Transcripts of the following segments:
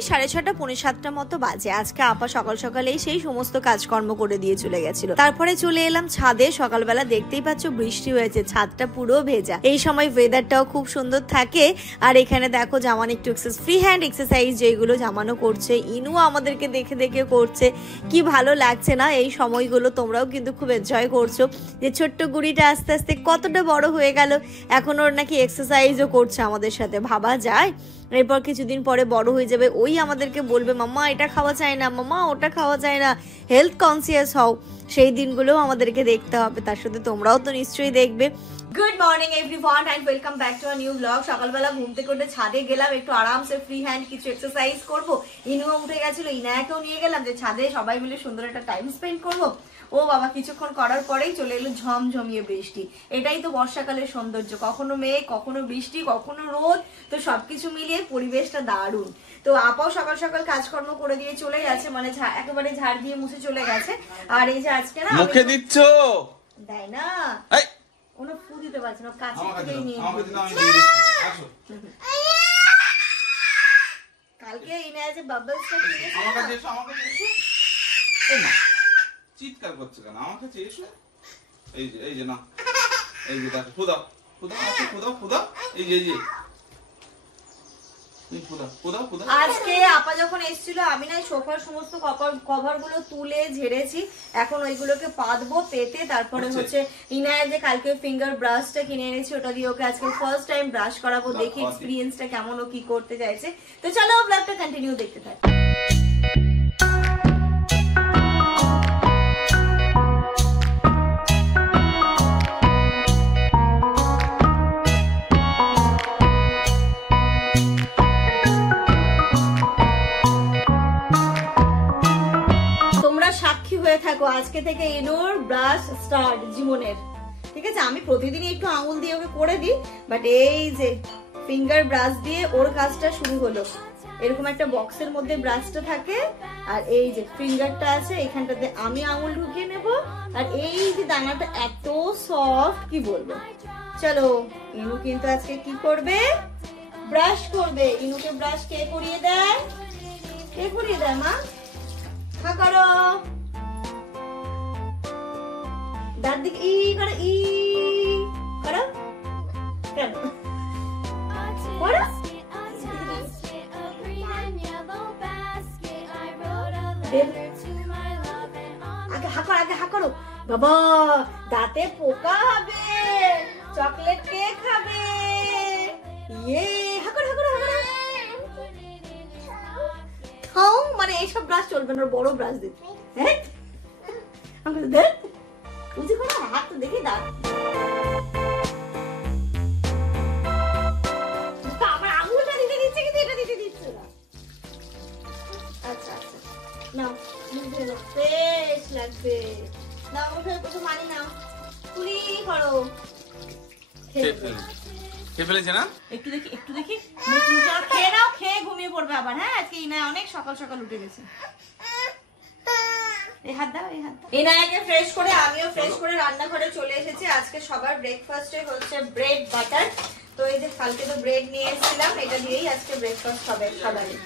সময় 6:30 পৌনে 7টা মতো বাজে। আজকে আপা সকাল সকালেই সেই সমস্ত কাজকর্ম করে দিয়ে চলে গেছিল। তারপরে চলে এলাম ছাদে। সকালবেলা দেখতেই পাচ্ছ বৃষ্টি হয়েছে, ছাদটা পুরো ভেজা। এই সময় ওয়েদারটাও খুব সুন্দর থাকে। আর এখানে দেখো জামান একটু ফ্রি হ্যান্ড এক্সারসাইজ যেগুলো জামানো করছে, ইনু আমাদেরকে দেখে দেখে করছে। কি ভালো লাগছে না এই সময়গুলো? তোমরাও কিন্তু খুব এনজয় করছো যে ছোট্ট গুড়িটা আস্তে আস্তে কতটা বড় হয়ে গেল, এখন ওর নাকি এক্সারসাইজও করছে আমাদের সাথে। ভাবা যায় এরপর কিছুদিন পরে বড় হয়ে যাবে, ওই আমাদেরকে বলবে মাম্মা এটা খাওয়া যায় না, মাম্মা ওটা খাওয়া যায় না, হেলথ কনসিয়াস হও। সেই দিনগুলোও আমাদেরকে দেখতে হবে, তার সাথে তোমরাও তো নিশ্চয়ই দেখবে। Good morning everyone and welcome back to a new blog. সকালবেলা ঘুম থেকে উঠে ছাদে গেলাম, একটু আরামসে ফ্রি হ্যান্ড কিছু এক্সারসাইজ করবো। ইনুও উঠে গেছিল, ইনায়াকেও নিয়ে গেলাম যে ছাদে সবাই মিলে সুন্দর একটা টাইম স্পেন্ড করবো। ও বাবা, কিছুক্ষণ করার পরেই চলে এলো ঝমঝমিয়ে বৃষ্টি। এটাই তো বর্ষাকালের সৌন্দর্য, কখনো মেঘ, কখনো বৃষ্টি, কখনো রোদ, তো সবকিছু মিলিয়ে পরিবেশটা দারুণ। তো আপাও সকাল সকাল কাজকর্ম করে দিয়ে চলে গেছে, মানে একেবারে ঝাড় দিয়ে মুছে চলে গেছে। আর এই যে আজকে না মুখে দিচ্ছ দেয় না, ওনা ফু দিতে পারছে না, কাছে থেকেই নিয়ে কালকে ইনা যে বাবলসটা কিনেছে আমার কাছে এসো, আমার কাছে এসো। ও মা চিৎকার করছে কেন? আমার কাছে এসো। এই যে না, এই যে দেখো, খুদা খুদা আছে, খুদা এই যে আজকে আপা যখন এসেছিল আমি না সোফার সমস্ত কভার গুলো তুলে ঝেড়েছি, এখন ওইগুলোকে পাতবো, পেতে তারপরে হচ্ছে ইনায় যে কালকে ফিঙ্গার ব্রাশটা কিনে এনেছি ওটা দিয়ে ওকে আজকে ফার্স্ট টাইম ব্রাশ করাবো, দেখি এক্সপিরিয়েন্সটা কেমন, ও কি করতে চাইছে। তো চলো ব্লগটা কন্টিনিউ দেখতে থাকি। থাকো আজকে থেকে ইনুর ব্রাশ স্টার্ট জীবনের, ঠিক আছে? আমি প্রতিদিনই একটু আঙুল দিয়ে ওকে করে দিই, বাট এই যে ফিঙ্গার ব্রাশ দিয়ে ওর কাজটা শুরু হলো। এরকম একটা বক্সের মধ্যে ব্রাশটা থাকে, আর এই যে ফিঙ্গারটা আছে, এখানটাতে আমি আঙুল ঢুকিয়ে নেব। আর এই যে দানাটা এত সফট, কি বলবো। চলো ইনু কিন্তু আজকে কি করবে? ব্রাশ করবে। ইনুকে ব্রাশ কে করিয়ে দেয়? কে করিয়ে দেয় মা? হা করো, দাঁত দিকে ই করো, ই করো, কেন করো? আগে হা করো, আগে হা করো। বাবা দাঁতে পোকা হবে, চকলেট কে খাবে? ইয়ে হা করো, হা করো, হা করো। থাও, মানে এইসব ব্রাশ চলবে না, বড় ব্রাশ দিতে। হ্যাঁ আমাকে দেখ বুঝি করো, হাত তো দেখি দাঁত। আমার আঙুলটা দিতে দিচ্ছে কিন্তু এটা দিতে দিচ্ছে না। আচ্ছা আচ্ছা নাও, মুখে নাও, বেশ লাগবে। নাও মুখে একটু পানি নাও, কুলি করো। খেয়ে ফেলেছে না? একটু দেখি, একটু দেখি, মুখে খেয়ে নাও, খেয়ে ঘুমিয়ে পড়বে আবার। হ্যাঁ আজকে ইনা অনেক সকাল সকাল উঠে গেছে। এনাকে ফ্রেশ করে আমিও ফ্রেশ করে রান্নাঘরে চলে এসেছি। আজকে সবার ব্রেকফাস্টে হচ্ছে ব্রেড বাটার। তো এই যে কালকে তো ব্রেড নিয়ে এসেছিলাম, এটা দিয়েই আজকে ব্রেকফাস্ট হবে সবারই।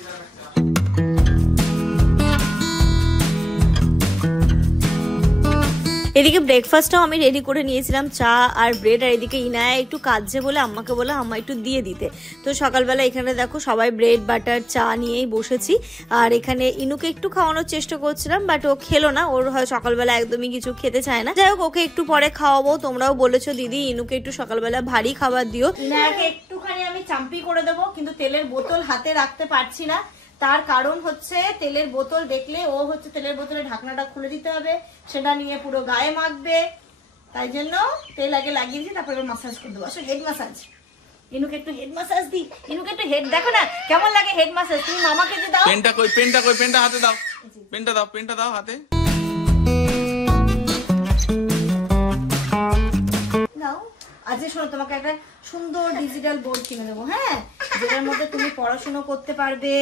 এদিকে ব্রেকফাস্টটাও আমি রেডি করে নিয়েছিলাম, চা আর ব্রেড। আর এদিকে ইনায়া একটু কাজে বলে আম্মাকে বলে আম্মা একটু দিয়ে দিতে। তো সকালবেলা এখানে দেখো সবাই ব্রেড বাটার চা নিয়েই বসেছি। আর এখানে ইনুকে একটু খাওয়ানোর চেষ্টা করছিলাম, বাট ও খেলো না, ওর হয় সকালবেলা একদমই কিছু খেতে চায় না। যাই হোক ওকে একটু পরে খাওয়াবো। তোমরাও বলেছো দিদি ইনুকে একটু সকালবেলা ভারী খাবার দিও। ইনায়াকে একটুখানি আমি চাম্পি করে দেবো, কিন্তু তেলের বোতল হাতে রাখতে পারছি না। তার কারণ হচ্ছে তেলের বোতল দেখলে ও হচ্ছে তেলের বোতলের ঢাকনাটা খুলে দিতে হবে, সেটা নিয়ে পুরো গায়ে মাখবে। তাই জন্য তেল আগে লাগিয়ে দিই, তারপরে মাসাজ করে দেবো। আসলে হেড মাসাজ, ইনুকে একটু হেড মাসাজ দিই। ইনুকে একটু হেড দেখো না কেমন লাগে হেড মাসাজ। তুমি মামাকে যে দাও, পেনটা কই, পেনটা কই, পেনটা হাতে দাও, পেনটা দাও, পেনটা দাও হাতে দাও। আজকে শোনো তোমাকে একটা সুন্দর ডিজিটাল বোর্ড কিনে দেবো, হ্যাঁ, যেটার মধ্যে তুমি পড়াশোনা করতে পারবে,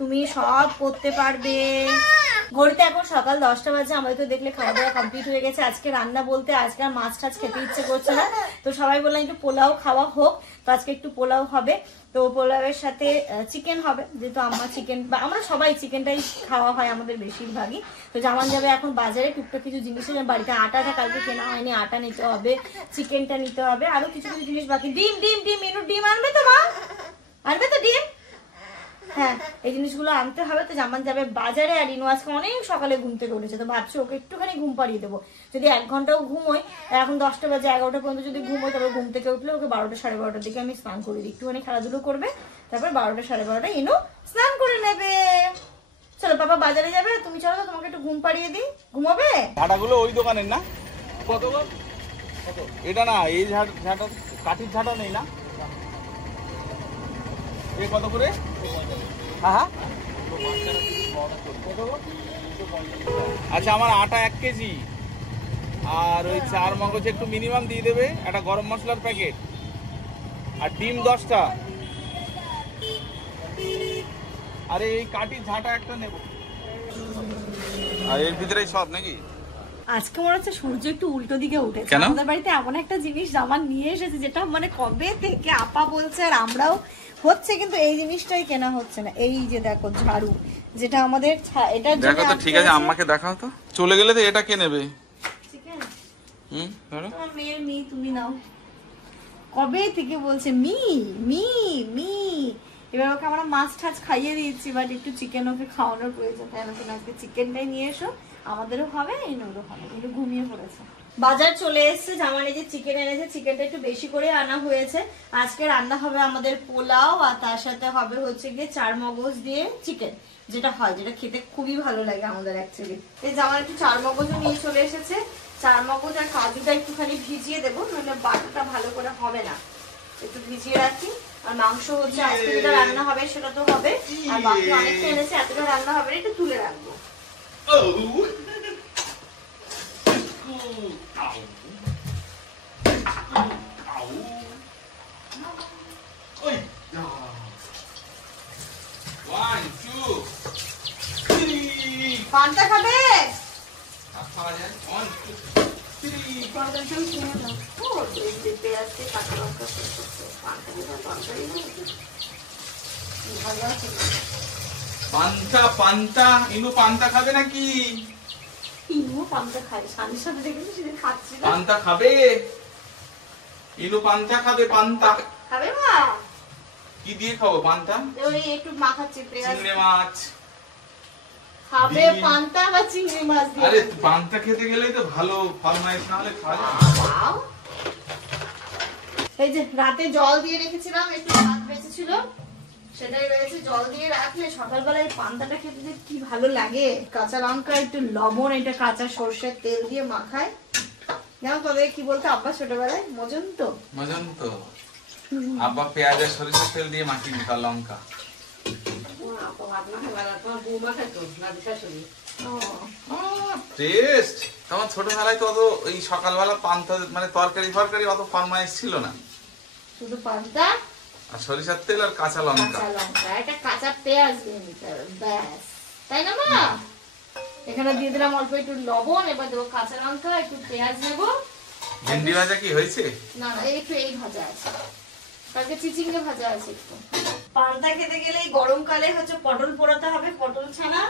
তুমি সব করতে পারবে। ঘড়িতে এখন সকাল 10টা বাজে। আমাদের তো দেখলে খাওয়া দাওয়া কমপ্লিট হয়ে গেছে। আজকে রান্না বলতে আজকে আর মাছ টাছ খেতে ইচ্ছে করছে না, তো সবাই বললাম একটু পোলাও খাওয়া হোক, তো আজকে একটু পোলাও হবে। তো পোলাওয়ের সাথে চিকেন হবে, যেহেতু আম্মা চিকেন বা আমরা সবাই চিকেনটাই খাওয়া হয় আমাদের বেশিরভাগই। তো জামান যাবে এখন বাজারে টুকটাক কিছু জিনিসের, বাড়িতে আটাটা কালকে কেনা হয়নি, আটা নিতে হবে, চিকেনটা নিতে হবে, আরো কিছু কিছু জিনিস বাকি। ডিম ডিম ডিম মেনু ডিম আনবে তো মা? আনবে তো ডিম? হ্যাঁ, এই জিনিসগুলো আনতে হবে। তো জামান যাবে বাজারে, আর ইনু আজকে অনেক সকালে ঘুম থেকে উঠেছে, তো ভাবছি ওকে একটুখানি ঘুম পাড়িয়ে দেবো। যদি 1 ঘন্টাও ঘুমোয়, এখন 10টা বাজে, 11টা পর্যন্ত যদি ঘুমোয়, তবে ঘুম থেকে উঠলে ওকে 12টা সাড়ে 12টার দিকে আমি স্নান করে দিই, একটুখানি খেলাধুলো করবে, তারপর 12টা সাড়ে 12টা ইনু স্নান করে নেবে। চলো পাপা বাজারে যাবে, তুমি চলো, তো তোমাকে একটু ঘুম পাড়িয়ে দিই। ঘুমাবে? ঝাঁটাগুলো ওই দোকানের না? কত গো? এটা না, এই ঝাঁটা কাঠির ঝাঁটা নেই না? এ কত করে? হ্যাঁ, আচ্ছা আমার আটা 1 কেজি, আর ওই 4 মগজ একটু মিনিমাম দিয়ে দেবে, একটা গরম মশলার প্যাকেট, আর ডিম 10টা, আরে এই কাঠির ঝাঁটা একটা নেব। আর এর ভিতরেই সব নাকি? আজকে মনে হচ্ছে সূর্য একটু উল্টো দিকে উঠেছে। কেন? আমাদের বাড়িতে এমন একটা জিনিস জামান নিয়ে এসেছে, যেটা মানে কবে থেকে আপা বলছে আর আমরাও হচ্ছে, কিন্তু এই জিনিসটাই কেনা হচ্ছে না। এই যে দেখো ঝাড়ু, যেটা আমাদের এটা দেখো তো, ঠিক আছে আম্মাকে দেখাও তো। চলে গেলে তো এটা কে নেবে? চিকেন ধরো তোমার মেয়ের মি, তুমি নাও। কবে থেকে বলছে মি মি মি। এবার ওকে আমরা মাছ টাছ খাইয়ে দিয়েছি, বাট একটু চিকেন ওকে খাওয়ানোর প্রয়োজন, তাই না? আজকে চিকেনটাই নিয়ে এসো, আমাদেরও হবে, ইনুরও হবে। কিন্তু ঘুমিয়ে পড়েছে। বাজার চলে এসেছে, জামার এই যে চিকেন এনেছে, চিকেনটা একটু বেশি করে আনা হয়েছে। আজকে রান্না হবে আমাদের পোলাও, আর তার সাথে হবে হচ্ছে গিয়ে 4 মগজ দিয়ে চিকেন, যেটা হয়, যেটা খেতে খুবই ভালো লাগে আমাদের অ্যাকচুয়ালি। এই জামার একটু 4 মগজও নিয়ে চলে এসেছে। 4 মগজ আর কাজুটা একটুখানি ভিজিয়ে দেবো, নাহলে বাটাটা ভালো করে হবে না, একটু ভিজিয়ে রাখি। আর মাংস হচ্ছে আজকে যেটা রান্না হবে সেটা তো হবে, আর বাকি অনেকটা এনেছে, এতটা রান্না হবে না, একটু তুলে রাখবো। পান্তা খাবে? পান্তা পান্তা, ইনু পান্তা খাবে নাকি? ইনু পান্তা খায়, স্বামীর সাথে দেখেছি সেদিন খাচ্ছি না। পান্তা খাবে? ইনু পান্তা খাবে? পান্তা খাবে মা? কি দিয়ে খাবো পান্তা? ওই একটু মাখাচ্ছি পেঁয়াজ। চিংড়ি মাছ খাবে পান্তা বা চিংড়ি মাছ দিয়ে? আরে পান্তা খেতে গেলেই তো ভালো, ফরমাইশ না হলে খাওয়া যায় না। এই যে রাতে জল দিয়ে রেখেছিলাম, একটু ভাত বেঁচেছিল, সেটাই রয়েছে। জল দিয়ে রাখলে সকালবেলায় পান্তাটা খেতে যে কি ভালো লাগে। কাঁচা লঙ্কা, একটু লবণ, এটা কাঁচা সর্ষের তেল দিয়ে মাখায়। যেমন তোদের কি বলতো আব্বা ছোটবেলায়, মজন্ত মজন্ত। আব্বা পেঁয়াজ আর সরিষার তেল দিয়ে মাখিয়ে নিত, লঙ্কা। টেস্ট। তোমার ছোটবেলায় তো অত ওই সকালবেলা পান্তা মানে তরকারি ফরকারি অত ফরমাইশ ছিল না, শুধু পান্তা আর সরিষার তেল আর কাঁচা লঙ্কা, একটা কাঁচা পেঁয়াজ দিয়ে নিতে হবে, ব্যাস, তাই না মা? এখানে দিয়ে দিলাম অল্প একটু লবণ, এবার দেবো কাঁচা লঙ্কা, একটু পেঁয়াজ নেবো। ভেন্ডি ভাজা কি হয়েছে? না না, একটু এই ভাজা আছে, কালকে চিচিঙ্গে ভাজা আছে একটু। পান্তা খেতে গেলে গরমকালে হচ্ছে পটল পোড়াতে হবে, পটল ছানা।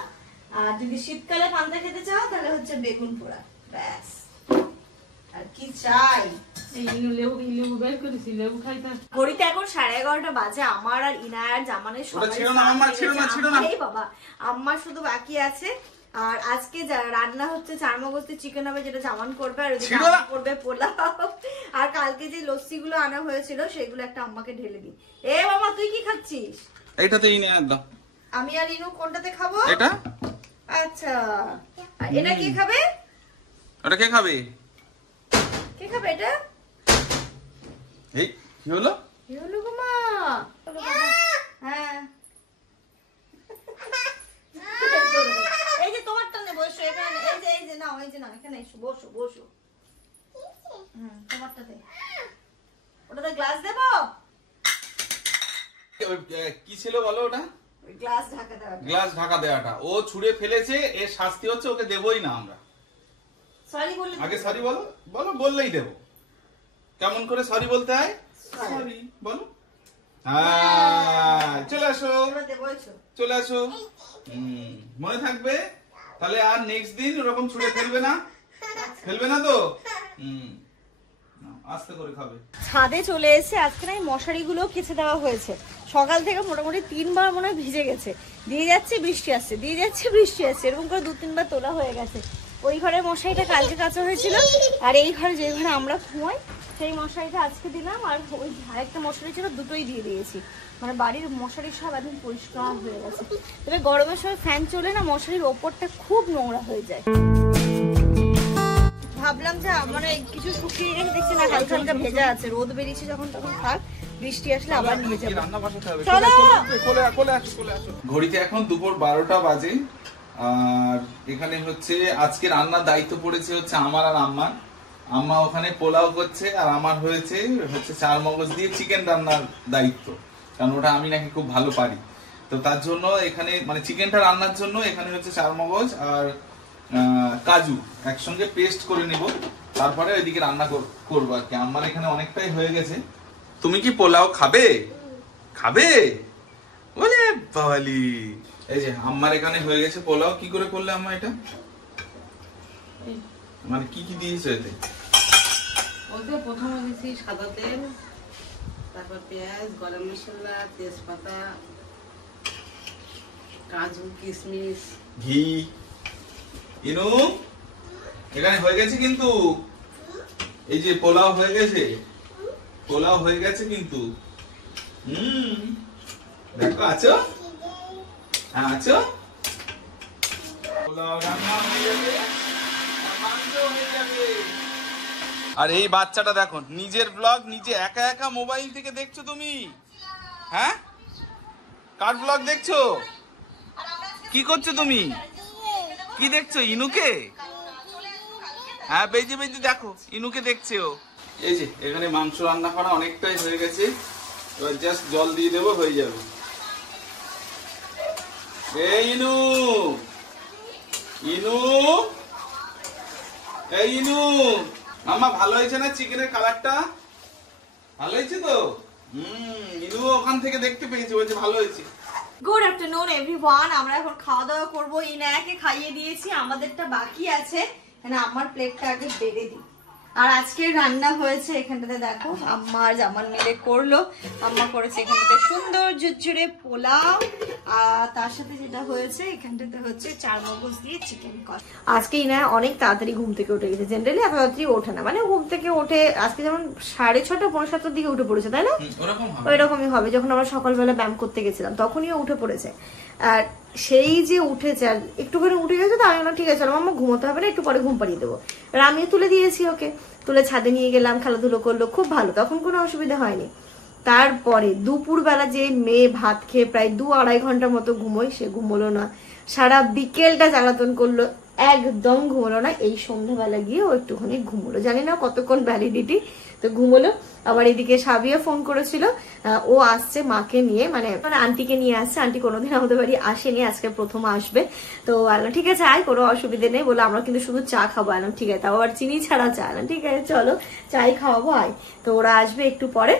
আর যদি শীতকালে পান্তা খেতে চাও তাহলে হচ্ছে বেগুন পোড়া, ব্যাস। আর কি চাই? ঘড়িতে এখন 11:30 বাজে। আমার আর ইনায়ার জামানের সবাই বাবা, আম্মা শুধু বাকি আছে। আর আজকে রান্না হচ্ছে 4 মগজ চিকেন হবে, যেটা জামান করবে, আর ওদিকে আম্মা করবে পোলাও। আর কালকে যে লস্যি গুলো আনা হয়েছিল সেগুলো একটা আম্মাকে ঢেলে দিই। এ বাবা তুই কি খাচ্ছিস? এইটাতেই নিয়ে দাও। আমি আর ইনু কোনটাতে খাবো? এটা। আচ্ছা, আর এটা কে খাবে? ওটা কে খাবে? কে খাবে এটা? এই কি হলো? কি হলো গো মা? হ্যাঁ, এই যে তোমারটা নে, বসো এখানে। এই যে নাও, এই যে নাও, এখানে এসো, বসো বসো। তোমারটাতে, ওটাতে গ্লাস দেবো? কি ছিল বলো ওটা? গ্লাস ঢাকা দেওয়া। গ্লাস ঢাকা দেওয়াটা ও ছুঁড়ে ফেলেছে, এর শাস্তি হচ্ছে ওকে দেবই না আমরা। সরি বলে আগে সরি বলো, বলো, বললেই দেবো। কেমন করে সরি বলতে হয়? সরি বলো। হ্যাঁ, চলে আসো, চলে আসো। মনে থাকবে তাহলে? আর নেক্সট দিন ওরকম ছুঁড়ে ফেলবে না, ফেলবে না তো? আস্তে করে খাবে। ছাদে চলে এসে আজকে না মশারি গুলো কেচে দেওয়া হয়েছে। সকাল থেকে মোটামুটি 3 বার মনে হয় ভিজে গেছে। দিয়ে যাচ্ছে বৃষ্টি আসছে, দিয়ে যাচ্ছে বৃষ্টি আসছে, এরকম করে 2-3 বার তোলা হয়ে গেছে। ওই ঘরের মশারিটা কালকে কাচা হয়েছিল, আর এই ঘরে যে ঘরে আমরা ঘুমাই সেই মশারিটা আজকে দিলাম, আর ওই আরেকটা মশারি ছিল দুটোই দিয়ে দিয়েছি। মানে বাড়ির মশারি সব একদম পরিষ্কার হয়ে গেছে। তবে গরমের সময় ফ্যান চলে না, মশারির ওপরটা খুব নোংরা হয়ে যায়। ভাবলাম যে মানে কিছু শুকিয়ে গেছে, দেখছি না হালকা হালকা ভেজা আছে। রোদ বেরিয়েছে যখন তখন থাক, বৃষ্টি আসলে আবার নিয়ে যাবো। রান্না বসাতে হবে। কোলে আসো। ঘড়িতে এখন দুপুর 12টা বাজে। আর এখানে হচ্ছে আজকে রান্নার দায়িত্ব পড়েছে হচ্ছে আমার আর আম্মার। আম্মা ওখানে পোলাও করছে, আর আমার হচ্ছে চার মগজ দিয়ে চিকেন রান্নার দায়িত্ব, কারণ ওটা আমি নাকি খুব ভালো পারি। তো তার জন্য এখানে মানে চিকেনটা রান্নার জন্য এখানে হচ্ছে চার মগজ আর কাজু একসঙ্গে পেস্ট করে নিব, তারপরে ওইদিকে রান্না করবো আর কি। আমার এখানে অনেকটাই হয়ে গেছে। তুমি কি পোলাও খাবে? খাবে বলে বাবালি। এই যে আমার এখানে হয়ে গেছে পোলাও। কি করে করলে আম্মা এটা? মানে কি কি দিয়েছো এতে? ওতে প্রথমে দিয়েছি সাদা তেল, তারপর পেঁয়াজ, গরম মশলা, তেজপাতা, কাজু, কিশমিশ, ঘি। ইনু এখানে হয়ে গেছে কিন্তু, এই যে পোলাও হয়ে গেছে, পোলাও হয়ে গেছে কিন্তু। দেখো আছো, হ্যাঁ আছো। পোলাও রান্না হয়ে যাবে, মাংস হয়ে যাবে। আর এই বাচ্চাটা দেখো, নিজের ব্লগ নিজে একা একা মোবাইল থেকে দেখছো তুমি? হ্যাঁ, কার ব্লগ দেখছো? কি করছো তুমি? কি দেখছো? ইনুকে? হ্যাঁ, বেজে বেজে দেখো, ইনুকে দেখছে ও। এই যে এখানে মাংস রান্না করা অনেকটাই হয়ে গেছে, এবার জাস্ট জল দিয়ে দেবো, হয়ে যাবে। এই ইনু, ইনু, এই ইনু, মামা ভালো হয়েছে না চিকেনের কালারটা? ভালো হয়েছে তো? ইনু ওখান থেকে দেখতে পেয়েছে, বলছে ভালো হয়েছে। Good afternoon everyone. আমরা এখন খাওয়া দাওয়া করবো। ইনায়াকে খাইয়ে দিয়েছি, আমাদেরটা বাকি আছে। আমার প্লেটটা আগে বেড়ে দিই। আর আজকে রান্না হয়েছে এখানটাতে দেখো, আম্মা জামান মিলে করলো। আম্মা করেছে এখানটাতে সুন্দর ঝুরঝুরে পোলাও, আর তার সাথে যেটা হয়েছে এখানটাতে হচ্ছে চার মগজ দিয়ে চিকেন কষা। আজকে ইনায়া অনেক তাড়াতাড়ি ঘুম থেকে উঠে গেছে। জেনারেলি এত তাড়াতাড়ি ওঠে না, মানে ঘুম থেকে ওঠে আজকে যেমন 6:30 পৌনে 7টার দিকে উঠে পড়েছে, তাই না? ওই রকমই হবে। যখন আমরা সকালবেলা ব্যায়াম করতে গেছিলাম তখনই উঠে পড়েছে। আর সেই যে উঠেছে, আর একটুখানি উঠে গেছে, তো আমি বললাম ঠিক আছে আমার ঘুমোতে হবে না, একটু পরে ঘুম পাড়িয়ে দেবো। আর আমিও তুলে দিয়েছি ওকে, তুলে ছাদে নিয়ে গেলাম, খেলাধুলো করলো, খুব ভালো, তখন কোনো অসুবিধা হয়নি। তারপরে দুপুরবেলা যে মেয়ে ভাত খেয়ে প্রায় 2-2.5 ঘন্টার মতো ঘুমোয়, সে ঘুমোলো না। সারা বিকেলটা জ্বালাতন করলো, একদম ঘুমোলো না। এই সন্ধ্যাবেলা গিয়ে ও একটুখানি ঘুমোলো, জানি না কতক্ষণ ভ্যালিডিটি, তো ঘুমোলো। আবার এদিকে সাবিয়া ফোন করেছিল, ও আসছে মাকে নিয়ে, মানে আন্টিকে নিয়ে আসছে। আন্টি কোনোদিন আমাদের বাড়ি আসেনি, আজকে প্রথম আসবে। তো আলাম ঠিক আছে আয়, কোনো অসুবিধে নেই। বলে আমরা কিন্তু শুধু চা খাবো। আলাম ঠিক আছে, তাও আবার চিনি ছাড়া চা। না ঠিক আছে চলো চাই খাওয়াবো, আয়। তো ওরা আসবে একটু পরে,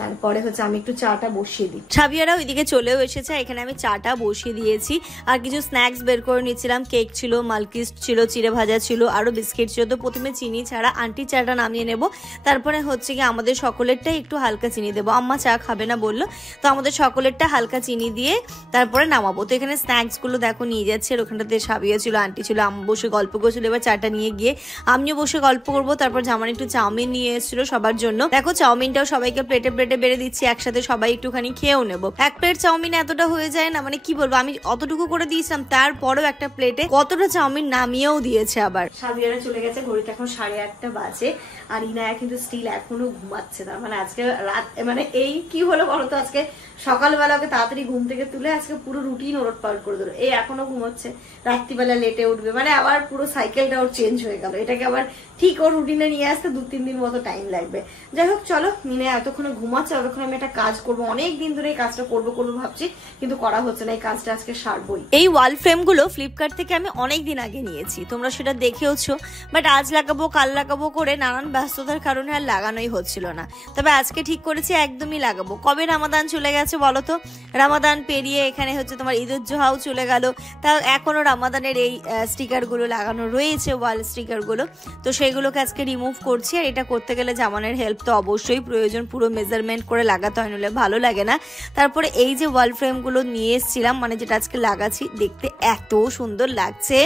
তারপরে হচ্ছে আমি একটু চাটা বসিয়ে দিই। সাবিয়ারা ওইদিকে চলেও এসেছে, এখানে আমি চাটা বসিয়ে দিয়েছি। আর কিছু স্ন্যাক্স বের করে নিচ্ছিলাম, কেক ছিল, মালকিস ছিল, চিড়ে ভাজা ছিল, আরো বিস্কিট ছিল। তো প্রথমে চিনি ছাড়া আন্টি চাটা নামিয়ে নেব, তারপরে হচ্ছে কি আমাদের সকলেরটাই একটু হালকা চিনি দেবো। আম্মা চা খাবে না বললো, তো আমাদের সকলেরটা হালকা চিনি দিয়ে তারপরে নামাবো। তো এখানে স্ন্যাক্স গুলো দেখো নিয়ে যাচ্ছে, আর ওখানটাতে সাবিয়া ছিল, আন্টি ছিল, আম্মা বসে গল্প করছিল। এবার চাটা নিয়ে গিয়ে আমিও বসে গল্প করবো। তারপর জামান একটু চাউমিন নিয়ে এসেছিল সবার জন্য। দেখো চাউমিনটাও সবাইকে প্লেটে প্লেটে বেড়ে দিচ্ছি, একসাথে সবাই একটুখানি খেয়েও নেবো। এক প্লেট চাউমিন এতটা হয়ে যায় না, মানে কি বলবো, আমি অতটুকু করে দিয়েছিলাম, তারপরেও একটা প্লেটে কতটা চাউমিন নামিয়েও দিয়েছে। আবার সাবিয়ারা চলে গেছে, ঘড়িতে এখন 8:30 বাজে। আর ইনায়া কিন্তু স্টিল এখনো ঘুমাচ্ছে। তার মানে আজকে রাত, মানে এই কি হলো বলতো, আজকে সকালবেলা ওকে তাড়াতাড়ি ঘুম থেকে তুলে আজকে পুরো রুটিন ওলট পালট করে দিল। এই এখনো ঘুমোচ্ছে, রাত্রিবেলা লেটে উঠবে, মানে আবার পুরো সাইকেলটা ওর চেঞ্জ হয়ে গেল। এটাকে আবার ঠিক ওর রুটিনে নিয়ে আসতে 2-3 দিন মতো টাইম লাগবে। যাই হোক চলো, মিনে এতক্ষণে ঘুমাচ্ছে, ততক্ষণ আমি একটা কাজ করবো। অনেক দিন ধরে এই কাজটা করবো ভাবছি, কিন্তু করা হচ্ছে না। এই কাজটা আজকে সারবই। এই ওয়াল ফ্রেম গুলো ফ্লিপকার্ট থেকে আমি অনেক দিন আগে নিয়েছি, তোমরা সেটা দেখেওছো, বাট আজ লাগাবো কাল লাগাবো করে নানান ব্যস্ততার কারণে মনে হয় লাগানোই হচ্ছিল না। তবে আজকে ঠিক করেছি একদমই লাগাবো। কবে রামাদান চলে গেছে বলো তো, রামাদান পেরিয়ে এখানে হচ্ছে তোমার ঈদুল জোহাও চলে গেল, তা এখনো রামাদানের এই স্টিকারগুলো লাগানো রয়েছে, ওয়াল স্টিকারগুলো, তো সেইগুলোকে আজকে রিমুভ করছি। আর এটা করতে গেলে জামানের হেল্প তো অবশ্যই প্রয়োজন, পুরো মেজারমেন্ট করে লাগাতে হয়, নলে ভালো লাগে না। তারপরে এই যে ওয়াল ফ্রেমগুলো নিয়ে এসেছিলাম, মানে যেটা আজকে লাগাচ্ছি, দেখতে এত সুন্দর লাগছে,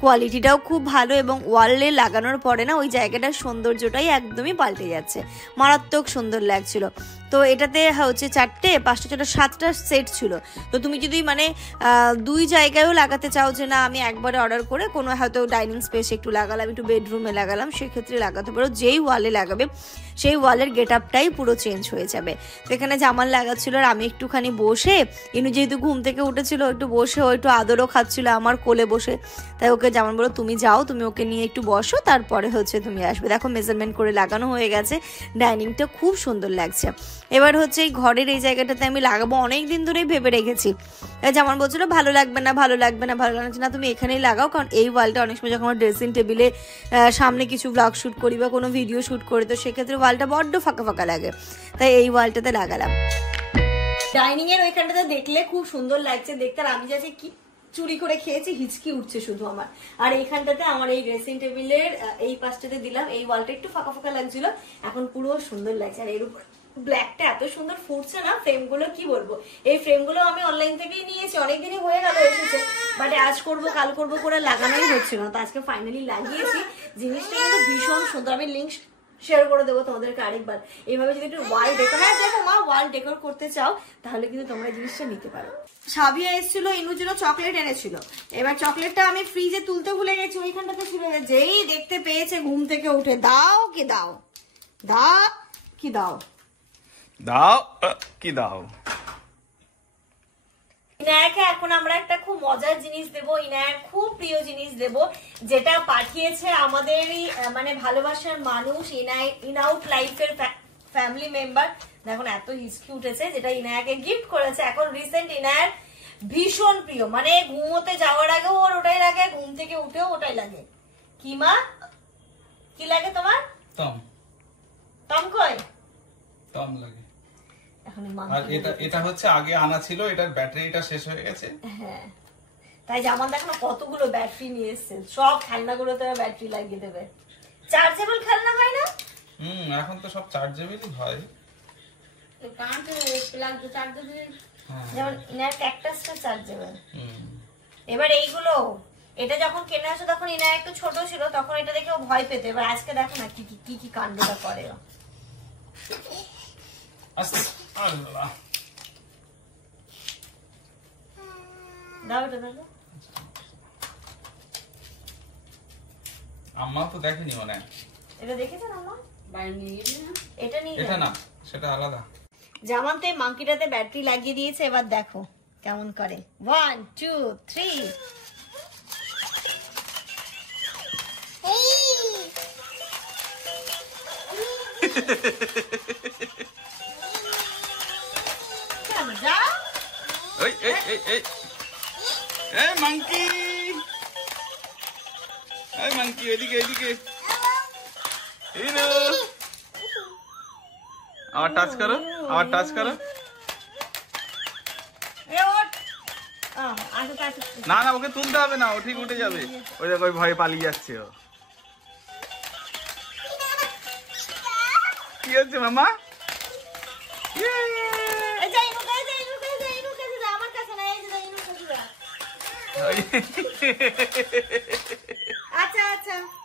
কোয়ালিটিটাও খুব ভালো, এবং ওয়ালে লাগানোর পরে না ওই জায়গাটার সৌন্দর্যটাই একদমই পাল্টে যাচ্ছে, মারাত্মক সুন্দর লাগছিল। তো এটাতে হচ্ছে 4টে 5টা 6টা 7টা সেট ছিল। তো তুমি যদি মানে 2 জায়গায়ও লাগাতে চাও, যে না আমি একবারে অর্ডার করে কোনো হয়তো ডাইনিং স্পেসে একটু লাগালাম, একটু বেডরুমে লাগালাম, সেক্ষেত্রে লাগাতে পারো। যেই ওয়ালে লাগাবে সেই ওয়ালের গেট আপটাই পুরো চেঞ্জ হয়ে যাবে। তো এখানে জামান লাগাচ্ছিল, আর আমি একটুখানি বসে, ইনু যেহেতু ঘুম থেকে উঠেছিল, একটু বসে ও একটু আদরও খাচ্ছিল আমার কোলে বসে, তাই ওকে জামান বলো তুমি যাও, তুমি ওকে নিয়ে একটু বসো, তারপরে হচ্ছে তুমি আসবে। দেখো মেজারমেন্ট করে লাগানো হয়ে গেছে, ডাইনিংটা খুব সুন্দর লাগছে। এবার হচ্ছে এই ঘরের এই জায়গাটাতে আমি লাগাবো, অনেক দিন ধরেই ভেবে রেখেছি। জামান বলছিল ভালো লাগবে না, ভালো লাগবে না, ভালো লাগছে না, তুমি এখানেই লাগাও, কারণ এই ওয়ালটা অনেক সময় যখন ড্রেসিং টেবিলে সামনে কিছু ব্লগ শ্যুট করি বা কোনো ভিডিও শ্যুট করি, তো সেক্ষেত্রে ওয়ালটা বড্ড ফাঁকা ফাঁকা লাগে, তাই এই ওয়ালটাতে লাগালাম। ডাইনিং এর ওইখানটাতে দেখলে খুব সুন্দর লাগছে দেখতে, আর আমি যাচ্ছি কি চুরি করে খেয়েছি, হিচকি উঠছে শুধু আমার। আর এইখানটাতে আমার এই ড্রেসিং টেবিলের এই পাশটাতে দিলাম, এই ওয়ালটা একটু ফাঁকা ফাঁকা লাগছিল, এখন পুরো সুন্দর লাগছে। আর এর উপর ব্ল্যাকটা এত সুন্দর ফুটছে না, ফ্রেমগুলো কি বলবো, এই ফ্রেমগুলো আমি অনলাইন থেকেই নিয়েছি, অনেকদিনই হয়ে গেল এসেছে, বাট আজ করবো কাল করবো করে লাগানোই হচ্ছিল না, তো আজকে ফাইনালি লাগিয়েছি। জিনিসটা কিন্তু ভীষণ সুন্দর, আমি লিঙ্ক শেয়ার করে দেবো তোমাদেরকে আরেকবার। এইভাবে যদি একটু ওয়াল ডেকোর, হ্যাঁ দেখো মা, ওয়াল ডেকোর করতে চাও তাহলে কিন্তু তোমরা এই জিনিসটা নিতে পারো। সাবিয়া এসেছিল, ইনুর জন্য চকলেট এনেছিল, এবার চকলেটটা আমি ফ্রিজে তুলতে ভুলে গেছি, ওইখানটাতে ছিল, যেই দেখতে পেয়েছে ঘুম থেকে উঠে দাও কি দাও, দাও কি দাও, দাও কি দাও। ইনায়াকে এখন আমরা একটা খুব মজার জিনিস দেবো, ইনায়ার খুব প্রিয় জিনিস দেবো, যেটা পাঠিয়েছে আমাদেরই মানে ভালোবাসার মানুষ, ইনআউট লাইফের ফ্যামিলি মেম্বার। দেখুন এত হিচকি উঠেছে, যেটা ইনায়াকে গিফট করেছে এখন রিসেন্ট, ইনায়ার ভীষণ প্রিয়, মানে ঘুমোতে যাওয়ার আগেও ওর ওটাই লাগে, ঘুম থেকে উঠেও ওটাই লাগে। কি মা, কি লাগে তোমার? টম। টম কই? টম লাগে। এখন আর এটা হচ্ছে আগে আনা ছিল, এটার ব্যাটারিটা শেষ হয়ে গেছে। হ্যাঁ, তাই যেমন দেখো না কতগুলো ব্যাটারি নিয়ে এসেছে, সব খেলনাগুলোতে ব্যাটারি লাগিয়ে দেবে। চার্জেবল খেলনা হয় না? এখন তো সব চার্জেবলই হয়। যেমন ইনার ক্যাকটাসটা চার্জেবল। এবার এইগুলো, এটা যখন কেনা আসে তখন ইনা একটু ছোট ছিল, তখন এটা দেখে ও ভয় পেত, এবার আজকে দেখো না কি কি কি কাণ্ডটা করে। দাও এটা দাও। আম্মা তো দেখেনি মনে হয়। এটা দেখেছেন আম্মা? এটা নিয়ে এটা না, সেটা আলাদা। জামানতে মাঙ্কিটাতে ব্যাটারি লাগিয়ে দিয়েছে, এবার দেখো কেমন করে। 1 2 3 মাঙ্কি, মাঙ্কি এদিকে এদিকে, আবার টাচ করো, আবার টাচ করো। না না, ওকে তুলতে হবে না, ও ঠিক উঠে যাবে। ওই দেখো ওই ভয়ে পালিয়ে যাচ্ছে ও। কি হচ্ছে মামা?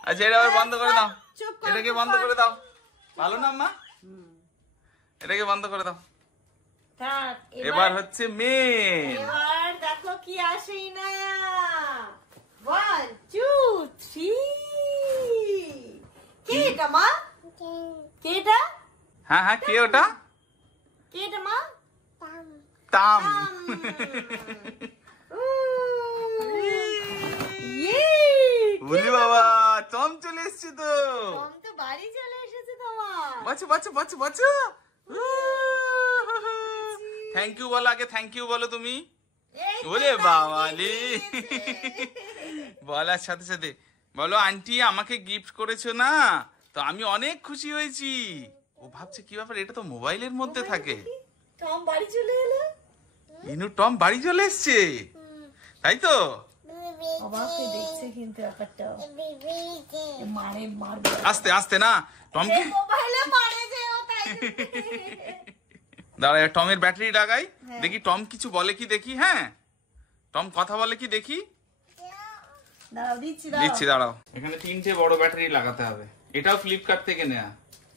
আচ্ছা, এটা আবার বন্ধ করে দাও, এটাকে বন্ধ করে দাও। ভালো না আম্মা, এটাকে বন্ধ করে দাও। এবার হচ্ছে মেন, এবার দেখো কি আসে ইনায়া। 1 2 3 কে এটা মা? কে এটা? হ্যাঁ হ্যাঁ, কে ওটা? কে এটা মা? তাম। বলি বাবা, টম চলে এসছে তো। টম তো বাড়ি চলে এসেছে তোমার। বাচ্চা বাচ্চা বাচ্চা বাচ্চা। থ্যাংক ইউ বলো, আগে থ্যাংক ইউ বলো তুমি। ওরে বাবালি, বলার সাথে সাথে বলো আন্টি আমাকে গিফট করেছো না, তো তো আমি অনেক খুশি হয়েছি। ও ভাবছে কি ব্যাপার, এটা তো মোবাইলের মধ্যে থাকে। টম বাড়ি চলে এলো। ইনু টম বাড়ি চলে এসছে, তাই তো? অবাক হয়ে দেখছে কিন্তু ব্যাপারটা। মারে মার আস্তে আস্তে না, টমকে মোবাইলে মারে যে ও তাই। দাঁড়া, টমের ব্যাটারি লাগাই, দেখি টম কিছু বলে কি দেখি। হ্যাঁ, টম কথা বলে কি দেখি। দাঁড়াও দিচ্ছি দিচ্ছি, দাঁড়াও। এখানে 3টে বড় ব্যাটারি লাগাতে হবে। এটাও ফ্লিপকার্ট থেকে নেয়া।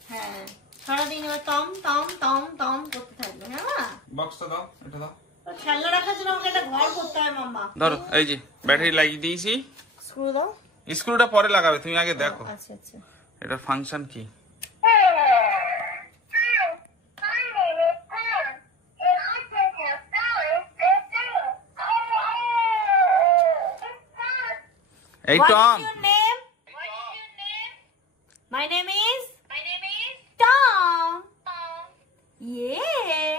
হ্যাঁ, সারাদিন এবার টম টম টম টম করতে থাকবে। হ্যাঁ, বক্সটা দাও, এটা দাও। খেলনা রাখার জন্য আমাকে একটা ঘর করতে হয় মাম্মা। ধরো, এই যে ব্যাটারি লাগিয়ে দিয়েছি। স্ক্রু দাও। স্ক্রুটা পরে লাগাবে, তুমি আগে দেখো আচ্ছা আচ্ছা। এটার ফাংশন কি। এই Tom, My name is Tom. Yeah.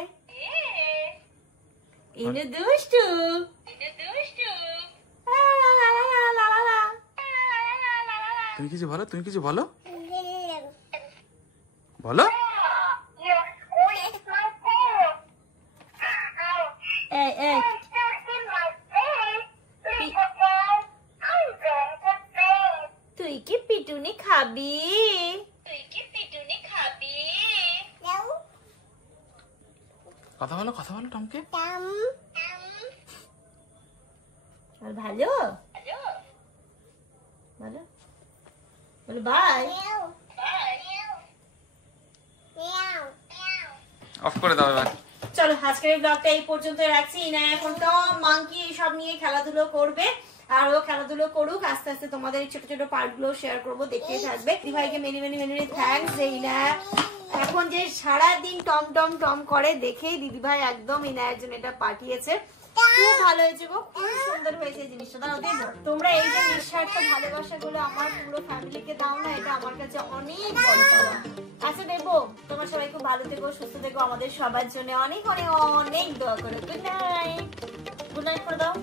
Inu dushtu. La la la la la la la. তুমি কিছু বলো, তুমি কিছু বলো, বলো। Hey, hey. তুই কি পিটুনি খাবি? কথা বলো, কথা বলো টমকে। আর ভালো ভালো বলো বাই। অফ করে দাও এবার। চলো আজকের এই ব্লগটা এই পর্যন্ত রাখছি। না এখন তো মাঙ্কি সব নিয়ে খেলাধুলো করবে, আর ও খেলাধুলো করুক। আস্তে আস্তে তোমাদের ছোট ছোট পার্ট গুলো শেয়ার করবো, দেখতেই থাকবে। দিদিভাইকে মেনি মেনি মেনি থ্যাঙ্কস। যে ইনা এখন যে সারাদিন টম টম টম করে দেখেই দিদিভাই একদম ইনায়ের জন্য এটা পাঠিয়েছে। খুব ভালো হয়েছে গো, খুব সুন্দর হয়েছে জিনিসটা। দাও দেবো। তোমরা এই যে নিঃস্বার্থ ভালোবাসা গুলো আমার পুরো ফ্যামিলিকে দাও না, এটা আমার কাছে অনেক বড় পাওয়া। আচ্ছা দেবো, তোমার সবাই খুব ভালো থেকো, সুস্থ থেকো, আমাদের সবার জন্য অনেক অনেক অনেক দোয়া করো। গুড নাইট, গুড নাইট করে দাও।